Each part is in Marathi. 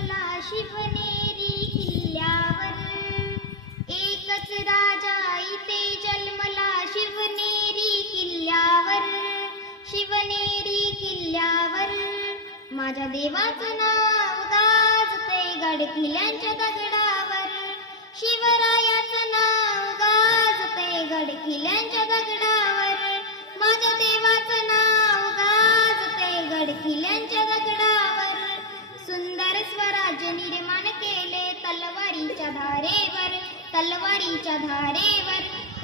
जन्मला शिवनेरी किल्ल्यावर, एकच राजा इथे जन्मला शिवनेरी किल्ल्यावर, शिवनेरी किल्ल्यावर. माझ्या देवाचं नाव गाजते गड किल्ल्यांच्या दगडावर, शिवरायाचं नाव गाजते गड किल्ल्यांच्या दगडावर. माझ्या देवाचं नाव गाजते गड किल्ल्यांच्या दगडावर. सुंदर स्वराज्य निर्माण केले तलवारीच्या धारेवर, तलवारीच्या धारेवर.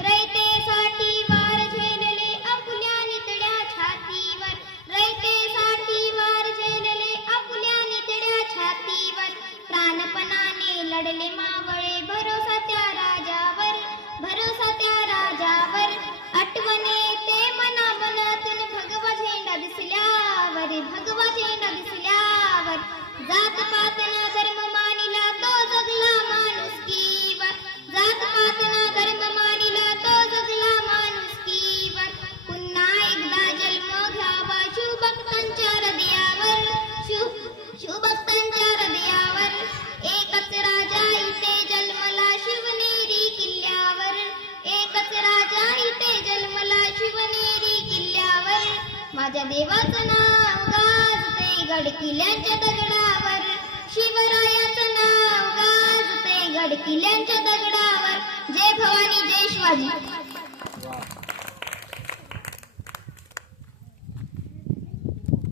रयतेसाठी वार झेलले आपुल्या नितड्या छातीवर, रयतेसाठी वार झेलले आपुल्या नितड्या छातीवर. प्राणपणाने लढले मावळे भरोसा त्या राजावर, भरोसा त्या राजावर. आठवणे ते मना मनातून भगवा झेंडा दिसल्यावर, भगवा झेंडा दिसल्यावर. जात पात ना धर्म मानिला तो जगला माणुसकीवर, जात पात ना धर्म मानिला तो जगला माणुसकीवर. पुन्हा एकदा जन्म घ्यावा शिवभक्तांच्या हृदयावर, शिवभक्तांच्या हृदयावर. एकच राजा इथे जन्मला शिवनेरी किल्ल्यावर, एकच राजा इथे जन्मला शिवनेरी किल्ल्यावर. माझ्या देवाचं नाव गाजते गड किल्ल्यांच्या दगडावर, शिवरायाचं नाव गाजते गड किल्ल्यांच्या दगडावर. जय भवानी, जय शिवाजी.